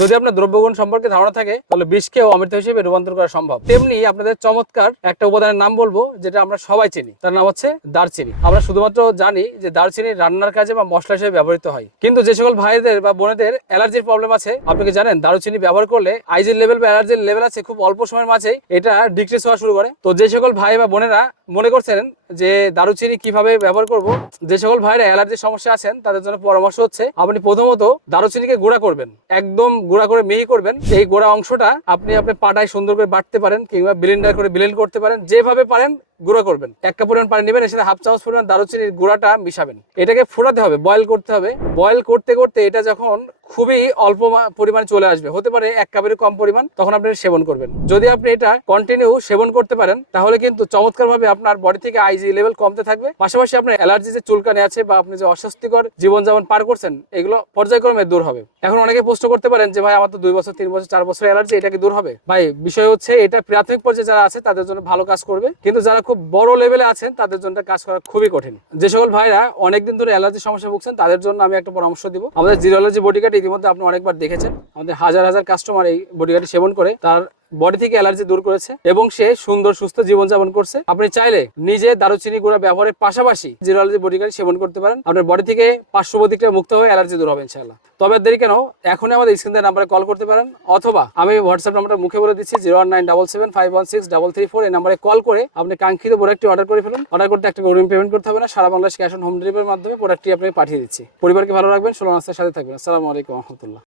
যদি আপনার দ্রব্যগুণ সম্পর্কে ধারণা থাকে, তাহলে বিষকেও অমৃত হিসেবে রূপান্তর করা সম্ভব। তেমনি আপনাদের চমৎকার একটা উপাদানের নাম বলব, যেটা আমরা সবাই চিনি। তার নাম হচ্ছে দারচিনি। আমরা শুধুমাত্র জানি যে দারচিনি রান্নার কাজে বা মশলা হিসেবে ব্যবহৃত হয়। কিন্তু যে সকল ভাইদের বা বোনেদের অ্যালার্জির প্রবলেম আছে, আপনি কি জানেন, দারুচিনি ব্যবহার করলে আইজের লেভেল বা অ্যালার্জির লেভেল আছে খুব অল্প সময়ের মাঝেই এটা ডিক্রিজ হওয়া শুরু করে। তো যে সকল ভাই বা বোনেরা মনে করছেন যে দারুচিনি কীভাবে ব্যবহার করব? যে সকল ভাইরা অ্যালার্জির সমস্যা আছেন, তাদের জন্য পরামর্শ হচ্ছে, আপনি প্রথমত দারুচিনিকে গুঁড়া করবেন। একদম গুঁড়া করে মিহি করবেন। এই গোড়া অংশটা আপনি আপনার পাটায় সুন্দর করে বাটতে পারেন কিংবা ব্লেন্ডার করে ব্লেন্ড করতে পারেন। যেভাবে পারেন গুঁড়া করবেন। এক কাপ পরিমাণ পানি নেবেন, এর সাথে হাফ চামচ পরিমাণ দারুচিনির গুঁড়াটা মিশাবেন। এটাকে ফোটাতে হবে বয়েল করতে হবে। বয়েল করতে করতে এটা যখন খুবই অল্প পরিমাণে চলে আসবে, হতে পারে এক কাপের কম পরিমাণ, তখন আপনি সেবন করবেন। যদি আপনি এটা কন্টিনিউ সেবন করতে পারেন, তাহলে কিন্তু চমৎকারভাবে আপনার বডি থেকে আইজি লেভেল কমতে থাকবে। পাশাপাশি আপনার অ্যালার্জি যে চুলকানি আছে বা আপনি যে অস্বস্তিকর জীবনযাপন পার করছেন, এগুলো পর্যায়ক্রমে দূর হবে। এখন অনেকে প্রশ্ন করতে পারেন যে, ভাই, আমার তো দুই বছর, তিন বছর, চার বছর অ্যালার্জি এটা কি দূর হবে? ভাই, বিষয় হচ্ছে এটা প্রাথমিক পর্যায়ে যারা আছে, তাদের জন্য ভালো কাজ করবে। কিন্তু যারা খুব বড় লেভেলে আছেন, তাদের জন্য কাজ করা খুবই কঠিন। যে সকল ভাইরা অনেকদিন ধরে অ্যালার্জি সমস্যা ভুগছেন, তাদের জন্য আমি একটা পরামর্শ দিব। আমাদের জিরো অ্যালার্জি বডিগার্ড ইতিমধ্যে আপনি অনেকবার দেখেছেন। আমাদের হাজার হাজার কাস্টমার এই বডিগার্ডটি সেবন করে, তার বডি থেকে অ্যালার্জি দূর করেছে এবং সে সুন্দর, সুস্থ জীবনযাপন করছে। আপনি চাইলে নিজে দারুচিনি গুঁড়া ব্যবহারের পাশাপাশি জিরো অ্যালার্জি সেবন করতে পারেন। আপনার বডি থেকে পার্শ্ব প্রতিক্রিয়া মুক্ত হয়ে অ্যালার্জি দূর হবে ইনশাআল্লাহ। তবে দেরি কেন? এখনই আমাদের স্ক্রিন নাম্বারে কল করতে পারেন অথবা আমি হোয়াটসঅ্যাপ নাম্বারটা মুখে বলে দিচ্ছি zero one nine double seven five one six double three four এই নাম্বারে কল করে আপনি কাঙ্ক্ষিত প্রোডাক্টটি অর্ডার করে ফেলুন। অর্ডার করতে একটা অগ্রিম পেমেন্ট করতে হবে না। সারা বাংলাদেশ ক্যাশ অন হোম ডেলিভারির মাধ্যমে প্রোডাক্টটি আপনি পাঠিয়ে দিচ্ছি। পরিবারকে ভালো রাখবেন ষোলো মাসের সাথে থাকবেন। আসসালামু আলাইকুম রহমতুল্লাহ।